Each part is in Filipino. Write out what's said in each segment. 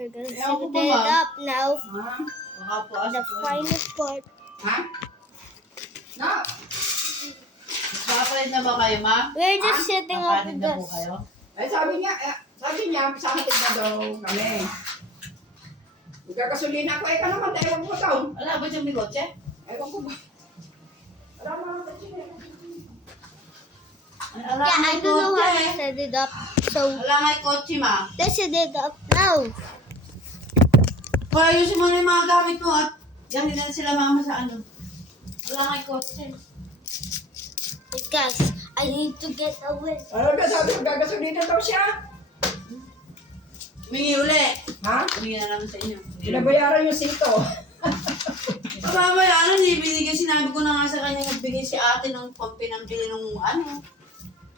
We're gonna Eh, ako set pa it ba? up now. Ha? Baka po The final part. Ha? No. Papalit na ba kayo, ma? We're just setting up Papalit the na po kayo? Ay, sabi niya, sa akin na daw kami. Magkakasulina ako, ka naman, ewan ko daw. Wala ba dyan may kotse? Ewan ko ba? Wala mo naman kasi. Wala Yeah, I may don't know how to kotse. set it up. So Wala may kotse, ma. let's set it up now. Kaya ayusin mo na yung mga gamit mo at yan na sila mama sa ano. Wala may kotse. Hey guys, I need to get away. Ano ba, sabi ko, gagasolina daw siya. Humingi uli. Ha? Humingi na naman sa inyo. Pinabayaran yung sito. Pababayaan, hindi binigay. Sinabi ko na nga sa kanya, nagbigay si ate ng pinambili ng ano.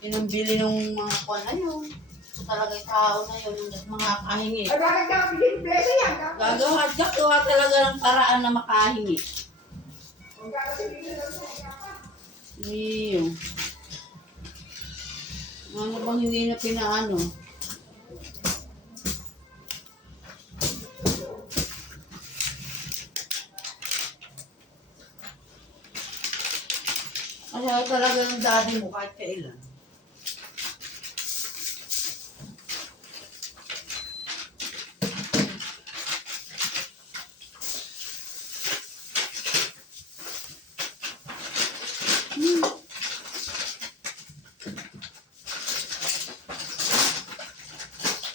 Pinambili ng mga kwan na yun. So talaga yung tao na yun, yung mga kahingi. Ay, bakit ka pinipilesa yan? Gagawa talaga ng paraan na makahingi. Kung gagasolina daw siya. Iyo. Ano bang hindi na pinaano? Kaya talaga ng daddy mo kahit kailan.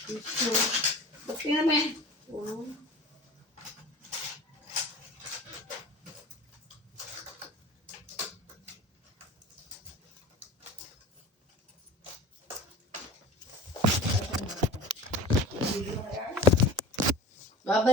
Ito. Ba't naman? Baba